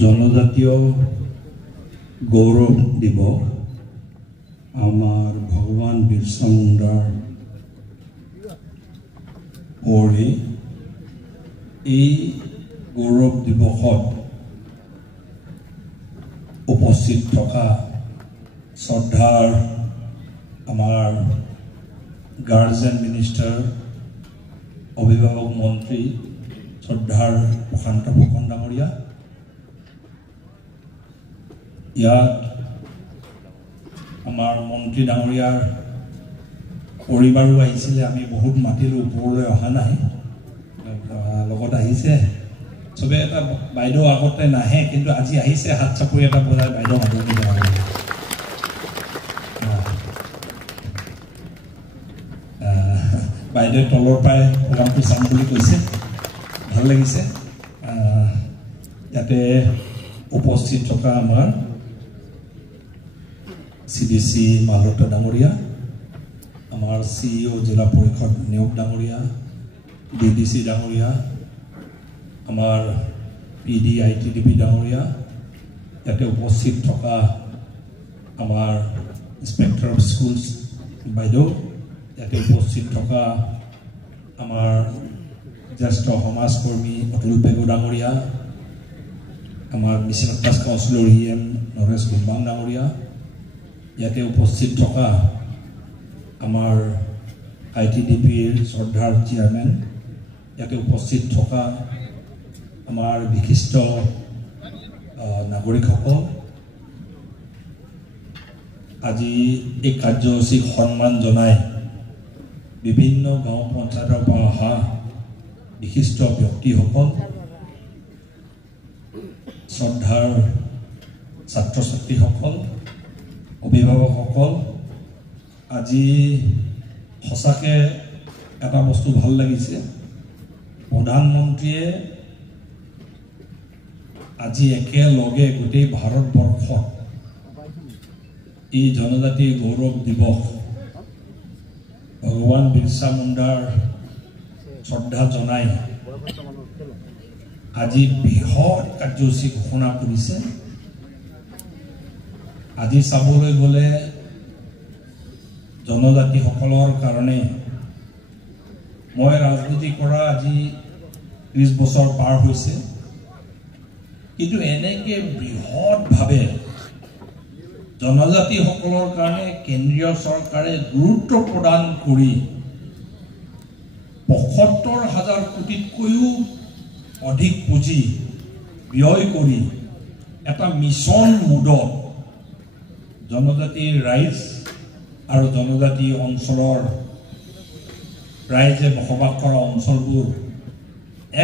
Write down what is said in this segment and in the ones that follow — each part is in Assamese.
জনজাতীয় গৌৰৱ দিৱস আমাৰ ভগৱান বিৰচা মুণ্ডাৰ পৰি এই গৌৰৱ দিৱসত উপস্থিত থকা শ্ৰদ্ধাৰ আমাৰ গাৰ্জেন মিনিষ্টাৰ অভিভাৱক মন্ত্ৰী শ্ৰদ্ধাৰ প্ৰশান্ত ফুকন ডাঙৰীয়া ইয়াত আমাৰ মন্ত্ৰী ডাঙৰীয়াৰ পৰিবাৰো আহিছিলে আমি বহুত মাতিলোঁ ওপৰলৈ অহা নাই লগত আহিছে চবে এটা বাইদেউ আগতে নাহে কিন্তু আজি আহিছে হাত চাপৰি এটা বজাই বাইদেউ মাতনি জনাব বাইদেউ তলৰ পৰাই প্ৰগ্ৰামটো চাম বুলি কৈছে ভাল লাগিছে ইয়াতে উপস্থিত থকা আমাৰ CDC মালতা ডাঙৰীয়া আমাৰ CEO জিলা পৰিষদ নিয়োগ ডাঙৰীয়া DDC ডাঙৰীয়া আমাৰ PD ITDP ডাঙৰীয়া ইয়াতে উপস্থিত থকা আমাৰ ইন্সপেক্টৰ অফ স্কুলছ বাইদেউ ইয়াতে উপস্থিত থকা আমাৰ জ্যেষ্ঠ সমাজকৰ্মী অতুল পেগু ডাঙৰীয়া আমাৰ মিছন ক্লাছ কাউন্সিলৰ EM নৰেশ গুম্বাং ডাঙৰীয়া ইয়াতে উপস্থিত থকা আমাৰ ITDPৰ শ্ৰদ্ধাৰ চেয়াৰমেন ইয়াতে উপস্থিত থকা আমাৰ বিশিষ্ট নাগৰিকসকল আজি এই কাৰ্যসূচীক সন্মান জনাই বিভিন্ন গাঁও পঞ্চায়তৰ পৰা অহা বিশিষ্ট ব্যক্তিসকল শ্ৰদ্ধাৰ ছাত্ৰ ছাত্ৰীসকল অভিভাৱকসকল আজি সঁচাকে এটা বস্তু ভাল লাগিছে প্ৰধানমন্ত্ৰীয়ে আজি একেলগে গোটেই ভাৰতবৰ্ষত এই জনজাতি গৌৰৱ দিৱস ভগৱান বিৰচা মুণ্ডাৰ শ্ৰদ্ধা জনাই আজি বৃহৎ কাৰ্যসূচী ঘোষণা কৰিছে আজি চাবলৈ গ'লে জনজাতিসকলৰ কাৰণে মই ৰাজনীতি কৰা আজি 30 বছৰ পাৰ হৈছে কিন্তু এনেকে বৃহৎভাৱে জনজাতিসকলৰ কাৰণে কেন্দ্ৰীয় চৰকাৰে গুৰুত্ব প্ৰদান কৰি ৭৫,০০০ কোটিতকৈও অধিক পুঁজি ব্যয় কৰি এটা মিছন মোডত জনজাতিৰ ৰাইজ আৰু জনজাতি অঞ্চলৰ ৰাইজে বসবাস কৰা অঞ্চলবোৰ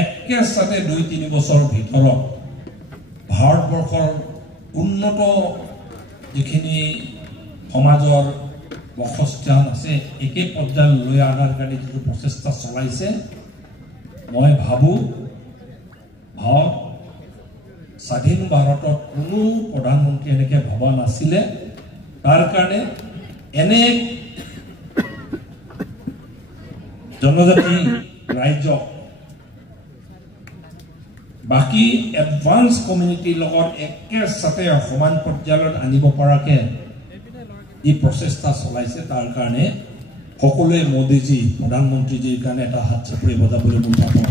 একেসাথে ২-৩ বছৰ ভিতৰত ভাৰতবৰ্ষৰ উন্নত যিখিনি সমাজৰ বসস্থান আছে একে পৰ্যায়লৈ লৈ অনাৰ কাৰণে যিটো প্ৰচেষ্টা চলাইছে মই ভাবোঁ স্বাধীন ভাৰতত কোনো প্ৰধানমন্ত্ৰী এনেকৈ ভবা নাছিলে তাৰ কাৰণে এনে জনজাতি ৰাইজক বাকি এডভান্স কমিউনিটিৰ লগত একেসাথে সমান পৰ্যায়ত আনিব পৰাকে এই প্ৰচেষ্টা চলাইছে তাৰ কাৰণে সকলোৱে মোদীজী প্ৰধানমন্ত্ৰীজীৰ কাৰণে এটা হাত চাপৰি বজাবলৈ মোৰ পাপৰ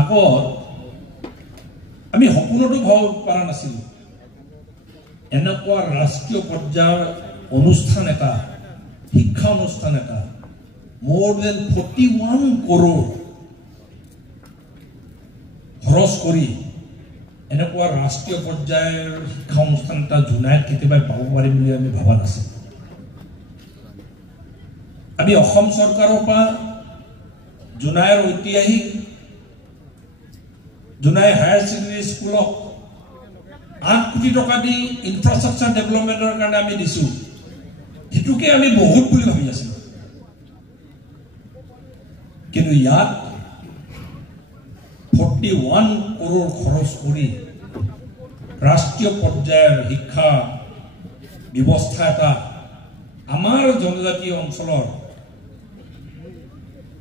আগত আমি সপোনতো ভাব পৰা নাছিলোঁ এনেকুৱা ৰাষ্ট্ৰীয় পৰ্যায়ৰ অনুষ্ঠান এটা শিক্ষা অনুষ্ঠান এটা more than 41 crore খৰচ কৰি এনেকুৱা ৰাষ্ট্ৰীয় পৰ্যায়ৰ শিক্ষা অনুষ্ঠান এটা জুনাইত কেতিয়াবা পাব পাৰিম বুলি আমি ভবা নাছিলোঁ আমি অসম চৰকাৰৰ পৰা জুনাইৰ ঐতিহাসিক জুনাই হায়াৰ ছেকেণ্ডেৰী স্কুলক 8 কোটি টকা দি ইনফ্ৰাষ্ট্ৰাকচাৰ ডেভেলপমেণ্টৰ কাৰণে আমি দিছোঁ সেইটোকে আমি বহুত বুলি ভাবি আছিলোঁ কিন্তু ইয়াত 41 crore খৰচ কৰি ৰাষ্ট্ৰীয় পৰ্যায়ৰ শিক্ষা ব্যৱস্থা এটা আমাৰ জনজাতীয় অঞ্চলৰ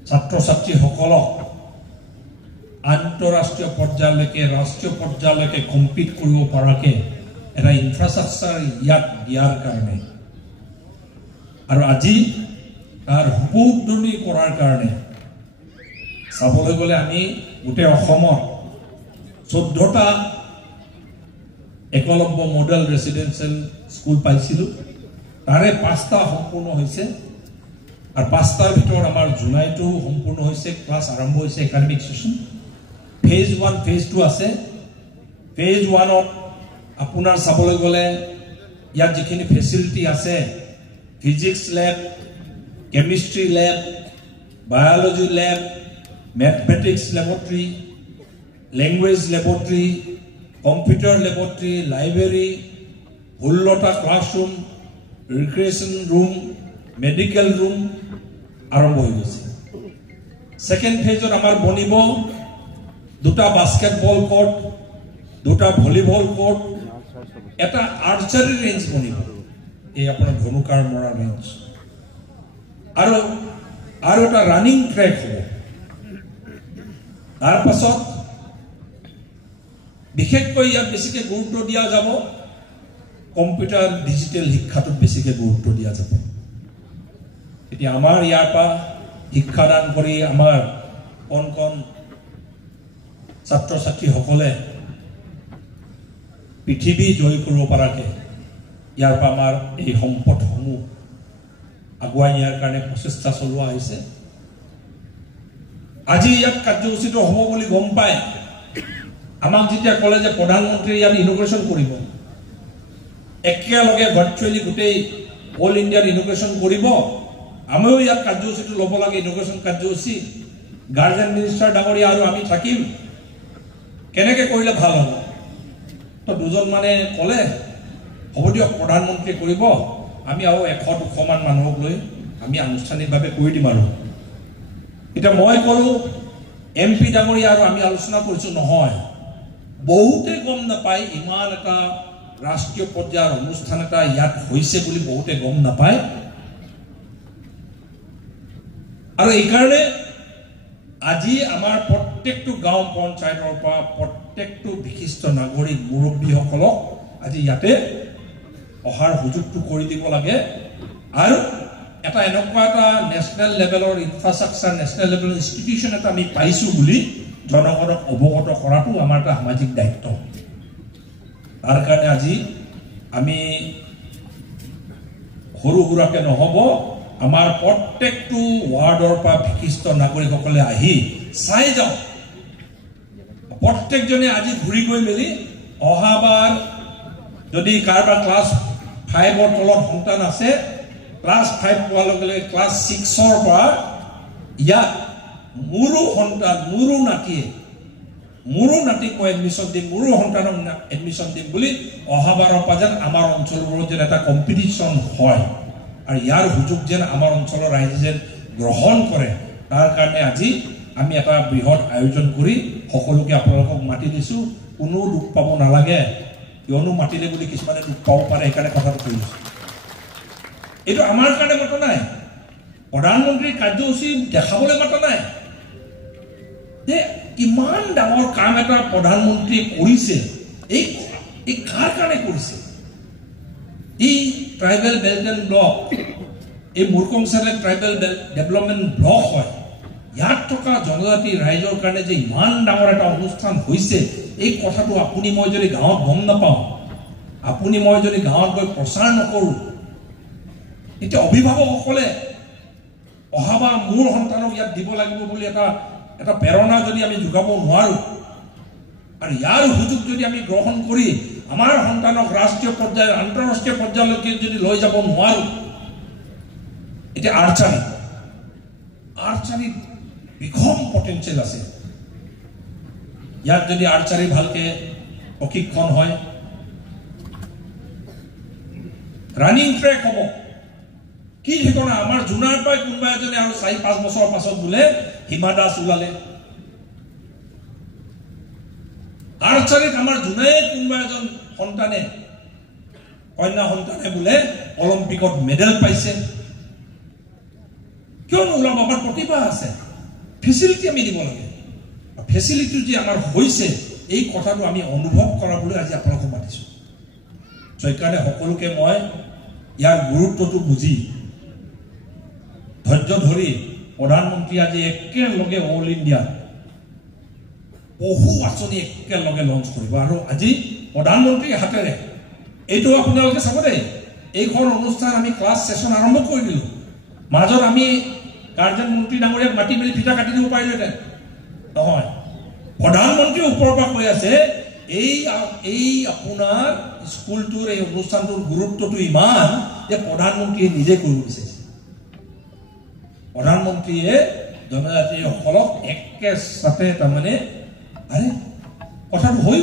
ছাত্ৰ ছাত্ৰীসকলক আন্তঃৰাষ্ট্ৰীয় পৰ্যায়লৈকে ৰাষ্ট্ৰীয় পৰ্যায়লৈকে কম্পিট কৰিব পৰাকে এটা ইনফ্ৰাষ্ট্ৰাকচাৰ ইয়াত দিয়াৰ কাৰণে আৰু আজি তাৰ উপউদ্যমী কৰাৰ কাৰণে চাবলৈ গ'লে আমি গোটেই অসমত 14টা একলব্য মডেল ৰেচিডেন্সিয়েল স্কুল পাইছিলোঁ তাৰে 5টা সম্পূৰ্ণ হৈছে আৰু 5টাৰ ভিতৰত আমাৰ জুলাইটো সম্পূৰ্ণ হৈছে ক্লাছ আৰম্ভ হৈছে একাডেমিক সেশন ফেজ 1 ফেজ 2 আছে ফেজ 1ত আপোনাৰ চাবলৈ গ'লে ইয়াত যিখিনি ফেচিলিটি আছে physics lab chemistry lab biology lab mathematics laboratory language laboratory computer laboratory library 16টা classroom recreation room medical room আৰম্ভ হৈ গৈছে সেকেন্ড ফেজত আমাৰ বনিব 2টা বাস্কেটবল কোৰ্ট 2টা ভলিবল কোৰ্ট এটা আৰ্চাৰী ৰেঞ্জ বনিব এই আপোনাৰ ধনুকাৰ মৰা ৰেঞ্জ আৰু এটা ৰানিং ট্ৰেক হ'ব তাৰ পাছত বিশেষকৈ ইয়াত বেছিকৈ গুৰুত্ব দিয়া যাব কম্পিউটাৰ ডিজিটেল শিক্ষাটোত বেছিকৈ গুৰুত্ব দিয়া যাব এতিয়া আমাৰ ইয়াৰ পৰা শিক্ষাদান কৰি আমাৰ কণ ছাত্ৰ ছাত্ৰীসকলে পৃথিৱী জয় কৰিব পৰাকে ইয়াৰ পৰা আমাৰ এই সম্পদসমূহ আগুৱাই নিয়াৰ কাৰণে প্ৰচেষ্টা চলোৱা হৈছে আজি ইয়াত কাৰ্যসূচীটো হ'ব বুলি গম পায় আমাক যেতিয়া ক'লে যে প্ৰধানমন্ত্ৰী ইয়াত ইনোগ্ৰেশ্যন কৰিব একেলগে ভাৰ্চুৱেলি গোটেই অল ইণ্ডিয়াত ইনোগ্ৰেশ্যন কৰিব আমিও ইয়াত কাৰ্যসূচীটো ল'ব লাগে ইনোগ্ৰেশ্যন কাৰ্যসূচী গাৰ্জেন মিনিষ্টাৰ ডাঙৰীয়া আৰু আমি থাকিম কেনেকৈ কৰিলে ভাল হ'ব তো দুজন মানে ক'লে হ'ব দিয়ক প্ৰধানমন্ত্ৰী কৰিব আমি আৰু 100-200 মান মানুহক লৈ আমি আনুষ্ঠানিকভাৱে কৰি দিম আৰু এটা মই ক'লো এমপি ডাঙৰীয়া আৰু আমি আলোচনা কৰিছোঁ নহয় বহুতে গম নাপায় ইমান এটা ৰাষ্ট্ৰীয় পৰ্যায়ৰ অনুষ্ঠান এটা ইয়াত হৈছে বুলি বহুতে গম নাপায় আৰু এই কাৰণে আজি আমাৰ প্ৰত্যেকটো গাঁও পঞ্চায়তৰ পৰা প্ৰত্যেকটো বিশিষ্ট নাগৰিক মুৰব্বীসকলক আজি ইয়াতে অহাৰ সুযোগটো কৰি দিব লাগে আৰু এটা এনেকুৱা এটা নেশ্যনেল লেভেলৰ ইনফ্ৰাষ্ট্ৰাকচাৰ নেশ্যনেল লেভেলৰ ইনষ্টিটিউশ্যন এটা আমি পাইছোঁ বুলি জনগণক অৱগত কৰাটো আমাৰ এটা সামাজিক দায়িত্ব তাৰ কাৰণে আজি আমি সৰু সুৰাকে নহ'ব আমাৰ প্ৰত্যেকটো ৱাৰ্ডৰ পৰা বিশিষ্ট নাগৰিকসকলে আহি চাই যাওক প্ৰত্যেকজনে আজি ঘূৰি গৈ মেলি অহাবাৰ যদি কাৰোবাৰ ক্লাছ 5ৰ তলত সন্তান আছে ক্লাছ 5 পোৱাৰ লগে লগে ক্লাছ 6ৰ পৰা ইয়াত মোৰো সন্তান মোৰো নাতিক মই এডমিশ্যন দিম মোৰো সন্তানক এডমিশ্যন দিম বুলি অহাবাৰৰ পৰা যেন আমাৰ অঞ্চলবোৰত যেন এটা কম্পিটিশ্যন হয় আৰু ইয়াৰ সুযোগ যেন আমাৰ অঞ্চলৰ ৰাইজে যেন গ্ৰহণ কৰে তাৰ কাৰণে আজি আমি এটা বৃহৎ আয়োজন কৰি সকলোকে আপোনালোকক মাতি দিছোঁ কোনো দুখ পাব নালাগে কিয়নো মাতিলে বুলি কিছুমানে দুখ পাব পাৰে সেইকাৰণে কথাটো কৈছোঁ এইটো আমাৰ কাৰণে মাতা নাই প্ৰধানমন্ত্ৰীৰ কাৰ্যসূচী দেখাবলৈ মাতা নাই যে কিমান ডাঙৰ কাম এটা প্ৰধানমন্ত্ৰীয়ে কৰিছে এই কাৰ কাৰণে কৰিছে এই ট্ৰাইবেল বেল্ট এণ্ড ব্লক এই মুৰকংচালে ট্ৰাইবেল ডেভেলপমেণ্ট ব্লক হয় ইয়াত থকা জনজাতি ৰাইজৰ কাৰণে যে ইমান ডাঙৰ এটা অনুষ্ঠান হৈছে এই কথাটো আপুনি মই যদি গাঁৱত গম নাপাওঁ আপুনি মই যদি গাঁৱত গৈ প্ৰচাৰ নকৰোঁ এতিয়া অভিভাৱকসকলে অহাবাৰ মোৰ সন্তানক ইয়াত দিব লাগিব বুলি এটা প্ৰেৰণা যদি আমি যোগাব নোৱাৰোঁ আৰু ইয়াৰ সুযোগ যদি আমি গ্ৰহণ কৰি আমাৰ সন্তানক ৰাষ্ট্ৰীয় পৰ্যায় আন্তঃৰাষ্ট্ৰীয় পৰ্যায়লৈকে যদি লৈ যাব নোৱাৰোঁ এতিয়া আৰ্চাৰীত বিঘম পটেনচিয়েল আছে ইয়াত যদি আৰ্চাৰী ভালকে প্ৰশিক্ষণ হয় ৰানিং ট্ৰেক হ'ব কি ঠিকনা আমাৰ জুনাৰ পৰা কোনোবা এজনে আৰু 4-5 বছৰ পাছত বোলে হিমা দাস ওলালে আৰ্চাৰীত আমাৰ জুনাই কোনোবা এজন সন্তানে কন্যা সন্তানে বোলে অলিম্পিকত মেডেল পাইছে কিয়নো ওলাব আমাৰ প্ৰতিভা আছে ফেসিলিটি আমি দিব লাগে ফেসিলিটি যে আমাৰ হৈছে এই কথাটো আমি অনুভৱ কৰাবলৈ আজি আপোনাক মাতিছো সেইকাৰণে সকলোকে মই ইয়াৰ গুৰুত্বটো বুজি ধৈৰ্য ধৰি প্ৰধানমন্ত্ৰী আজি একেলগে অল ইণ্ডিয়া বহু আঁচনি একেলগে লঞ্চ কৰিব আৰু আজি প্ৰধানমন্ত্ৰীৰ হাতেৰে এইটো আপোনালোকে চাব দেই এইখন অনুষ্ঠান আমি ক্লাছ সেশন আৰম্ভ কৰি দিলো মাজত আমি গাৰ্জেন মন্ত্ৰী ডাঙৰীয়াক মাটি মেলি ফিটা কাটি দিব পাৰিলেহেঁতেন নহয় প্ৰধানমন্ত্ৰীৰ ওপৰৰ পৰা কৈ আছে এই আপোনাৰ স্কুলটোৰ এই অনুষ্ঠানটোৰ গুৰুত্বটো ইমান যে প্ৰধানমন্ত্ৰীয়ে নিজে কৰিব বিচাৰিছে প্ৰধানমন্ত্ৰীয়ে জনজাতিসকলক একেসাথে তাৰমানে আৰে কথাটো হৈ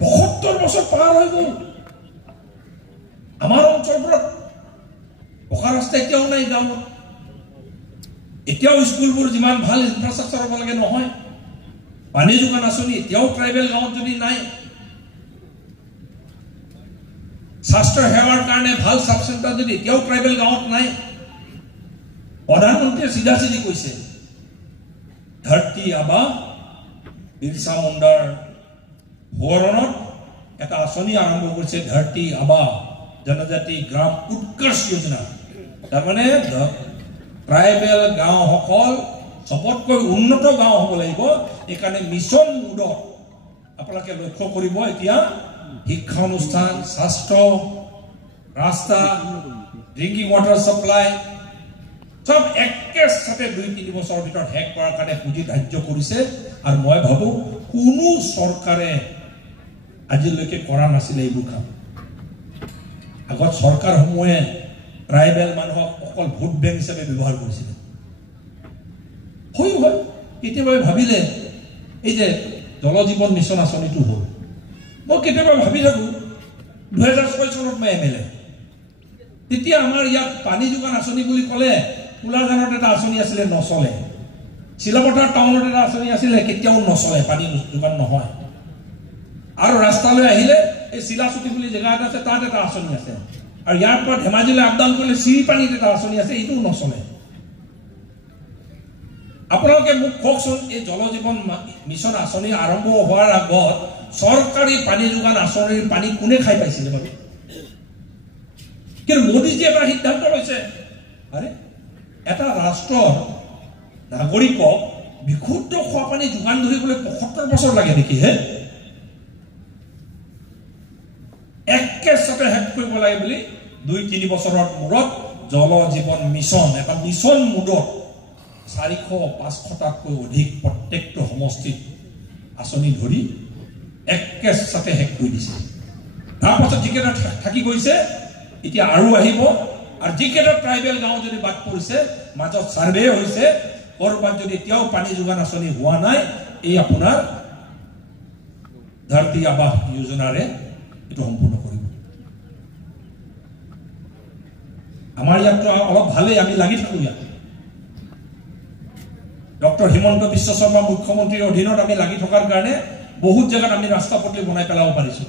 ৭৫ বছৰ পাৰ হৈ গ'ল আমাৰ অঞ্চলবোৰত পকা ৰাস্তা এতিয়াও নাই গাঁৱত এতিয়াও স্কুলবোৰ যিমান ভাল ইনফ্ৰাষ্ট্ৰাকচাৰ হ'ব লাগে নহয় পানী যোগান আঁচনি এতিয়াও ট্ৰাইবেল গাঁৱত যদি নাই স্বাস্থ্য সেৱাৰ কাৰণে ভাল সাব চেণ্টাৰ যদি এতিয়াও ট্ৰাইবেল গাঁৱত নাই প্ৰধানমন্ত্ৰীয়ে চিধা চিধি কৈছে ধৰতি আবা বিৰছা মুণ্ডাৰ সোঁৱৰণত এটা আঁচনি আৰম্ভ কৰিছে ধৰতি আবা জনজাতি গ্ৰাম উৎকৰ্ষ যোজনা তাৰমানে ট্ৰাইবেল গাঁওসকল সবতকৈ উন্নত গাঁও হ'ব লাগিব এইকাৰণে মিছন মোডত আপোনালোকে লক্ষ্য কৰিব এতিয়া শিক্ষা অনুষ্ঠান স্বাস্থ্য ৰাস্তা ড্ৰিংকিং ৱাটাৰ সাপ্লাই সব একেসাথে ২-৩ বছৰৰ ভিতৰত শেষ কৰাৰ কাৰণে পুঁজি ধাৰ্য কৰিছে আৰু মই ভাবো কোনো চৰকাৰে আজিলৈকে কৰা নাছিলে এইবোৰ কাম আগত চৰকাৰসমূহে ট্ৰাইবেল মানুহক অকল ভোট বেংক হিচাপে ব্যৱহাৰ কৰিছিল হয় কেতিয়াবা ভাবিলে এই যে জল জীৱন মিছন আঁচনিটো হ'ল মই কেতিয়াবা ভাবি থাকো ২০০৬ চনত মই এমএলএ তেতিয়া আমাৰ ইয়াত পানী যোগান আঁচনি বুলি ক'লে কুলাজানত এটা আঁচনি আছিলে নচলে চিলাপথাৰ টাউনত এটা আঁচনি আছিলে কেতিয়াও নচলে পানী যোগান নহয় আৰু ৰাস্তালৈ আহিলে এই চিলাচুটি বুলি জেগা এটা আছে তাত এটা আঁচনি আছে আৰু ইয়াৰ পৰা ধেমাজিলৈ আপডাউন কৰিলে চিৰিপানীত এটা আঁচনি আছে এইটোও নচলে আপোনালোকে মোক কওকচোন এই জল জীৱন মিছন আঁচনি আৰম্ভ হোৱাৰ আগত চৰকাৰী পানী যোগান আঁচনিৰ পানী কোনে খাই পাইছিলে বাৰু কিন্তু মোদীজীয়ে এটা সিদ্ধান্ত লৈছে আৰে এটা ৰাষ্ট্ৰৰ নাগৰিকক বিশুদ্ধ খোৱা পানী যোগান ধৰিবলৈ ৭৫ বছৰ লাগে নেকি হে একেসাথে শেষ কৰিব লাগে বুলি ২-৩ বছৰৰ মূৰত জল জীৱন মিছন এটা মিছন মোডত ৪০০-৫০০টাতকৈ অধিক প্ৰত্যেকটো সমষ্টিত আঁচনি ধৰি একেসাথে শেষ কৰি দিছে তাৰপাছত যিকেইটা থাকি গৈছে এতিয়া আৰু আহিব আৰু যিকেইটা ট্ৰাইবেল গাঁও যদি বাদ পৰিছে মাজত ছাৰ্ভে হৈছে ক'ৰবাত যদি এতিয়াও পানী যোগান আঁচনি হোৱা নাই এই আপোনাৰ ধৰতি আবাস যোজনাৰে এইটো সম্পূৰ্ণ কৰিব আমাৰ ইয়াততো অলপ ভালেই আমি লাগি থাকোঁ ইয়াত ডক্টৰ হিমন্ত বিশ্ব শৰ্মা মুখ্যমন্ত্ৰীৰ অধীনত আমি লাগি থকাৰ কাৰণে বহুত জেগাত আমি ৰাস্তা পদূলি বনাই পেলাব পাৰিছোঁ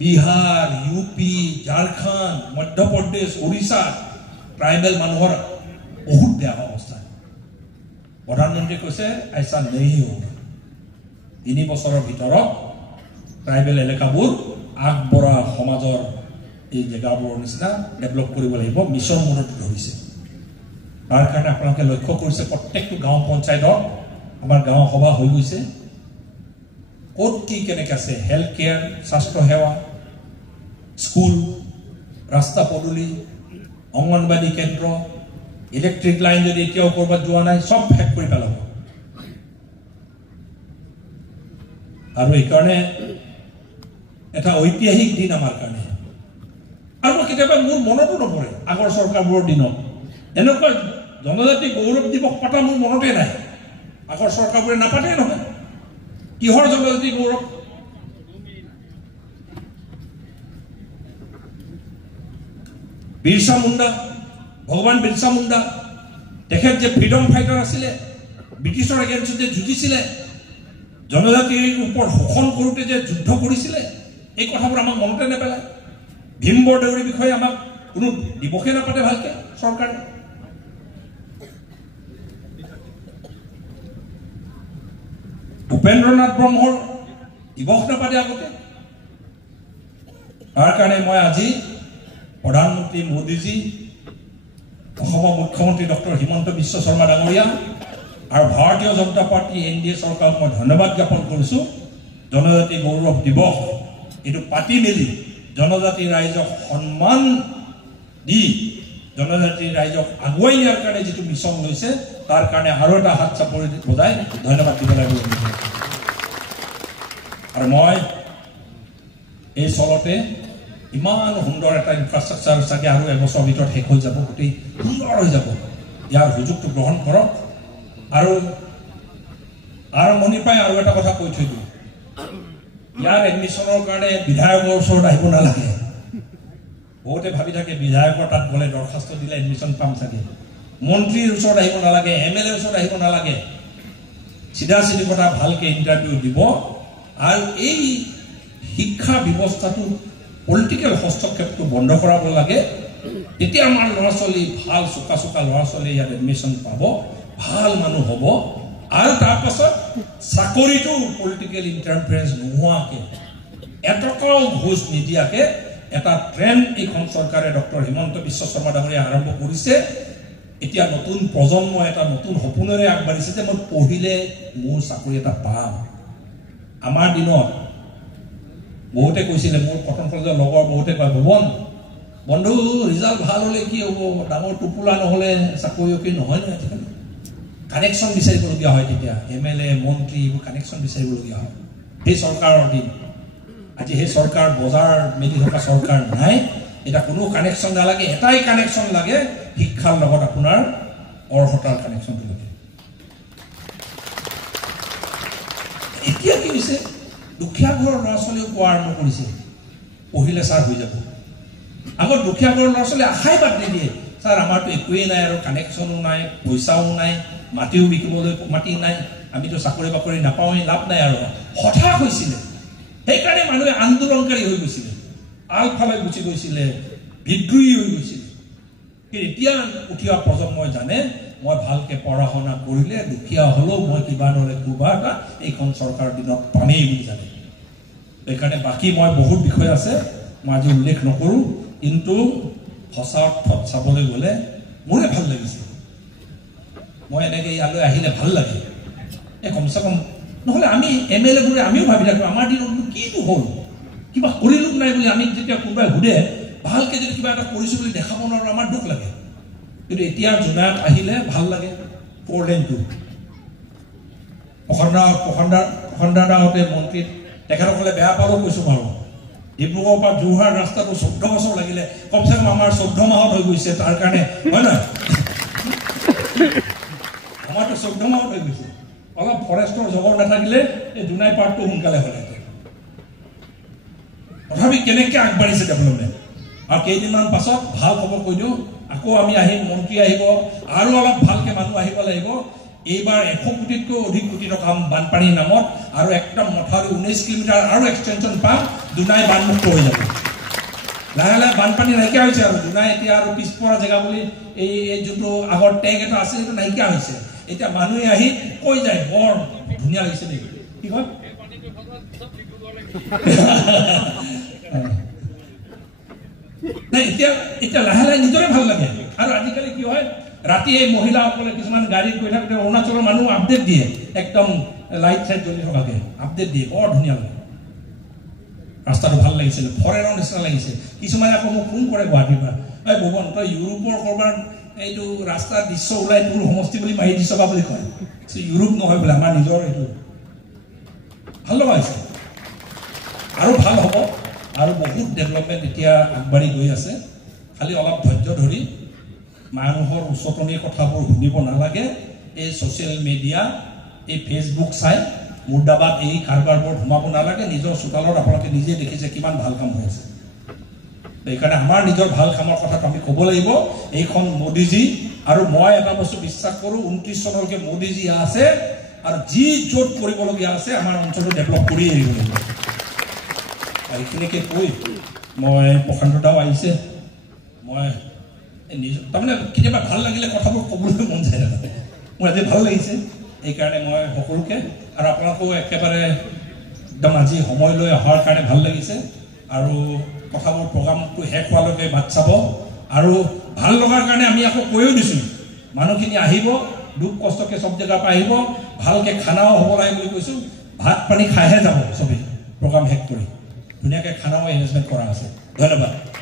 বিহাৰ ইউপি ঝাৰখণ্ড মধ্যপ্ৰদেশ ওড়িশা ট্ৰাইবেল মানুহৰ বহুত বেয়া অৱস্থা প্ৰধানমন্ত্ৰীয়ে কৈছে ऐसा नहीं होगा ৩ বছৰৰ ভিতৰত ট্ৰাইবেল এলেকাবোৰ আগবঢ়া সমাজৰ এই জেগাবোৰৰ নিচিনা ডেভেলপ কৰিব লাগিব মিছন মোডত ধৰিছে তাৰ কাৰণে আপোনালোকে লক্ষ্য কৰিছে প্ৰত্যেকটো গাঁও পঞ্চায়তত আমাৰ গাঁও সভা হৈ গৈছে ক'ত কি কেনেকৈ আছে হেল্থ কেয়াৰ স্বাস্থ্য সেৱা স্কুল ৰাস্তা পদূলি অংগনবাদী কেন্দ্ৰ ইলেক্ট্ৰিক লাইন যদি এতিয়াও ক'ৰবাত যোৱা নাই সব শেষ কৰি পেলাব আৰু এইকাৰণে এটা ঐতিহাসিক দিন আমাৰ কাৰণে আৰু কেতিয়াবা মোৰ মনতো নপৰে আগৰ চৰকাৰবোৰৰ দিনত এনেকুৱা জনজাতি গৌৰৱ দিৱস পতা মোৰ মনতে নাই আগৰ চৰকাৰবোৰে নাপাতে নহয় কিহৰ জনজাতি গৌৰৱ বিৰছা মুণ্ডা ভগৱান বিৰছা মুণ্ডা তেখেত যে ফ্ৰীডম ফাইটাৰ আছিলে ব্ৰিটিছৰ এগেইনষ্টত যে যুঁজিছিলে জনজাতিৰ ওপৰত শোষণ কৰোঁতে যে যুদ্ধ কৰিছিলে এই কথাবোৰ আমাক মনতে নেপেলায় ভীম বৰদেউৰীৰ বিষয়ে আমাক কোনো দিৱসে নাপাতে ভালকে চৰকাৰে ভূপেন্দ্ৰনাথ ব্ৰহ্মৰ দিৱস নাপাতে আগতে তাৰ কাৰণে মই আজি প্ৰধানমন্ত্ৰী মোদীজী অসমৰ মুখ্যমন্ত্ৰী ডক্টৰ হিমন্ত বিশ্ব শৰ্মা ডাঙৰীয়া আৰু ভাৰতীয় জনতা পাৰ্টি NDA চৰকাৰক মই ধন্যবাদ জ্ঞাপন কৰিছোঁ জনজাতি গৌৰৱ দিৱস এইটো পাতি মেলি জনজাতি ৰাইজক সন্মান দি জনজাতি ৰাইজক আগুৱাই নিয়াৰ কাৰণে যিটো মিছন লৈছে তাৰ কাৰণে আৰু এটা হাত চাপৰি বজাই ধন্যবাদ দিব লাগিব আৰু মই এই চলতে ইমান সুন্দৰ এটা ইনফ্ৰাষ্ট্ৰাকচাৰ চাগে আৰু এবছৰ ভিতৰত শেষ হৈ যাব গোটেই সুন্দৰ হৈ যাব ইয়াৰ সুযোগটো গ্ৰহণ কৰক আৰু আৰম্ভণিৰ পৰাই আৰু এটা কথা কৈ থৈ দিওঁ ইয়াৰ এডমিশ্যনৰ কাৰণে বিধায়কৰ ওচৰত আহিব নালাগে বহুতে ভাবি থাকে বিধায়কৰ তাত গ'লে দৰখাস্ত দিলে এডমিশ্যন পাম চাগে মন্ত্ৰীৰ ওচৰত আহিব নালাগে MLA ওচৰত আহিব নালাগে চিধা চিধি কথা ভালকৈ ইণ্টাৰভিউ দিব আৰু এই শিক্ষা ব্যৱস্থাটো পলিটিকেল হস্তক্ষেপটো বন্ধ কৰাব লাগে তেতিয়া আমাৰ ল'ৰা ছোৱালী ভাল চোকা চোকা ল'ৰা ছোৱালী ইয়াত এডমিশ্যন পাব ভাল মানুহ হ'ব আৰু তাৰ পাছত চাকৰিটো পলিটিকেল ইণ্টাৰফাৰেঞ্চ নোহোৱাকৈ এটকাও ঘোষ নিদিয়াকৈ এটা ট্ৰেণ্ড এইখন চৰকাৰে ডক্টৰ হিমন্ত বিশ্ব শৰ্মা ডাঙৰীয়া আৰম্ভ কৰিছে এতিয়া নতুন প্ৰজন্ম এটা নতুন সপোনেৰে আগবাঢ়িছে যে মই পঢ়িলে মোৰ চাকৰি এটা পাম আমাৰ দিনত বহুতে কৈছিলে মোৰ কটন কলেজৰ লগৰ বহুতে কয় বন্ধু ৰিজাল্ট ভাল হ'লে কি হ'ব ডাঙৰ টোপোলা নহ'লে চাকৰিয়কী নহয় নহয় আজিকালি কানেকশ্যন বিচাৰিবলগীয়া হয় তেতিয়া MLA মন্ত্ৰী এইবোৰ কানেকশ্যন বিচাৰিবলগীয়া হয় সেই চৰকাৰৰ দিন আজি সেই চৰকাৰ বজাৰ মেলি থকা চৰকাৰ নাই এটা কোনো কানেকশ্যন নালাগে এটাই কানেকশ্যন লাগে শিক্ষাৰ লগত আপোনাৰ অৰ্হতাৰ কানেকশ্যনটো লাগে এতিয়া কি হৈছে দুখীয়া ঘৰৰ ল'ৰা ছোৱালীও কোৱা আৰম্ভ কৰিছে পঢ়িলে ছাৰ হৈ যাব আগত দুখীয়া ঘৰৰ ল'ৰা ছোৱালী আশাই বাদ নিদিয়ে ছাৰ আমাৰতো একোৱেই নাই আৰু কানেকশ্যনো নাই পইচাও নাই মাটিও বিকিবলৈ মাটি নাই আমিতো চাকৰি বাকৰি নাপাওঁৱেই লাভ নাই আৰু হঠাৎ হৈছিলে সেইকাৰণে মানুহে আন্দোলনকাৰী হৈ গৈছিলে আলফালে গুচি গৈছিলে বিদ্ৰোহী হৈ গৈছিলে কিন্তু এতিয়া উঠি অহা প্ৰজন্মই জানে মই ভালকৈ পঢ়া শুনা কৰিলে দুখীয়া হ'লেও মই কিবা নহ'লে কিবা এটা এইখন চৰকাৰৰ দিনত পামেই বুলি জানে সেইকাৰণে বাকী মই বহুত বিষয় আছে মই আজি উল্লেখ নকৰোঁ কিন্তু সঁচা অৰ্থত চাবলৈ গ'লে মোৰে ভাল লাগিছে মই এনেকৈ ইয়ালৈ আহিলে ভাল লাগে এই কমচে কম নহ'লে আমি MLAবোৰে আমিও ভাবি থাকোঁ আমাৰ দিনত কিটো হ'ল কিবা কৰিলোঁ নাই বুলি আমি যেতিয়া কোনোবাই সোধে ভালকৈ যদি কিবা এটা কৰিছোঁ বুলি দেখাব নোৱাৰোঁ আমাৰ দুখ লাগে কিন্তু এতিয়া জোনাইত আহিলে ভাল লাগে 4 লেনটো প্ৰখণ্ডাদাহঁতে মন্ত্ৰীত তেখেতসকলে বেয়া পালেও কৈছোঁ বাৰু ডিব্ৰুগড়ৰ পৰা যোৰহাট ৰাস্তাটো 14 বছৰ লাগিলে কমচে কম আমাৰ 14 মাহত হৈ গৈছে তাৰ কাৰণে হয় নহয় আমাৰতো 14 মাহত হৈ গৈছে অলপ ফৰেষ্টৰ জগৰ নাথাকিলে এই জোনাই পাৰ্টটো সোনকালে হ'লহেঁতেন তথাপি কেনেকৈ আগবাঢ়িছে ডেভেলপমেণ্ট আৰু কেইদিনমান পাছত ভাল খবৰ কৈ দিওঁ আকৌ আমি আহিম মন্ত্ৰী আহিব আৰু অলপ ভালকৈ মানুহ আহিব লাগিব এইবাৰ 100 কোটিতকৈ অধিক কোটি টকা বানপানীৰ নামত আৰু একদম মথাউৰি 19 কিলোমিটাৰ আৰু এক্সটেনশ্যন পাম জোনাই বানমুক্ত হৈ যাব লাহে লাহে বানপানী নাইকিয়া হৈছে আৰু জোনাই এতিয়া আৰু পিছপৰা জেগা বুলি এই যোনটো আগৰ টেংক এটা আছে সেইটো নাইকিয়া হৈছে এতিয়া মানুহে আহি কৈ যায় বৰ ধুনীয়া হৈছে নেকি কি কয় নাই এতিয়া লাহে লাহে নিজৰে ভাল লাগে আৰু আজিকালি কি হয় ৰাতি এই মহিলাসকলে কিছুমান গাড়ীত গৈ থাকোঁতে অৰুণাচলৰ মানুহ আপডেট দিয়ে একদম লাইট চাইট জ্বলি থকাকৈ আপডেট দিয়ে বৰ ধুনীয়া লাগে ৰাস্তাটো ভাল লাগিছিলে ফৰেনৰ নিচিনা লাগিছে কিছুমানে আকৌ মোক ফোন কৰে গুৱাহাটীৰ পৰা এই ভুৱন তই ইউৰোপৰ ক'ৰবাত এইটো ৰাস্তাৰ দৃশ্য ওলাই তোৰ সমষ্টি বুলি মাৰি দিছ বা বুলি কয় ইউৰোপ নহয় বোলে আমাৰ নিজৰ এইটো ভাল লগা হৈছে আৰু ভাল হ'ব আৰু বহুত ডেভেলপমেণ্ট এতিয়া আগবাঢ়ি গৈ আছে খালি অলপ ধৈৰ্য ধৰি মানুহৰ উচতনিৰ কথাবোৰ শুনিব নালাগে এই ছ'চিয়েল মিডিয়া এই ফেচবুক চাই মুৰ্দাবাদ এই কাৰবাৰবোৰ সোমাব নালাগে নিজৰ চোতালত আপোনালোকে নিজে দেখিছে কিমান ভাল কাম হৈ আছে সেইকাৰণে আমাৰ নিজৰ ভাল কামৰ কথাটো আমি ক'ব লাগিব এইখন মোদীজী আৰু মই এটা বস্তু বিশ্বাস কৰোঁ 29 চনলৈকে মোদীজী আছে আৰু যি য'ত কৰিবলগীয়া আছে আমাৰ অঞ্চলটো ডেভেলপ কৰি এৰিব লাগিব এইখিনিকে কৈ মই প্ৰশান্তদাও আহিছে মই তাৰমানে কেতিয়াবা ভাল লাগিলে কথাবোৰ ক'বলৈ মন যায় নাথাকে মোৰ আজি ভাল লাগিছে এইকাৰণে মই সকলোকে আৰু আপোনালোকো একেবাৰে একদম আজি সময় লৈ অহাৰ কাৰণে ভাল লাগিছে আৰু কথাবোৰ প্ৰগ্ৰামটো শেষ হোৱালৈকে বাট চাব আৰু ভাল লগাৰ কাৰণে আমি আকৌ কৈও দিছোঁ মানুহখিনি আহিব দুখ কষ্টকে সব জেগাৰ পৰা আহিব ভালকে খানাও হ'ব লাগে বুলি কৈছোঁ ভাত পানী খাইহে যাব চবেই প্ৰগ্ৰাম শেষ কৰি ধুনীয়াকৈ খানাও এৰেঞ্জমেণ্ট কৰা আছে ধন্যবাদ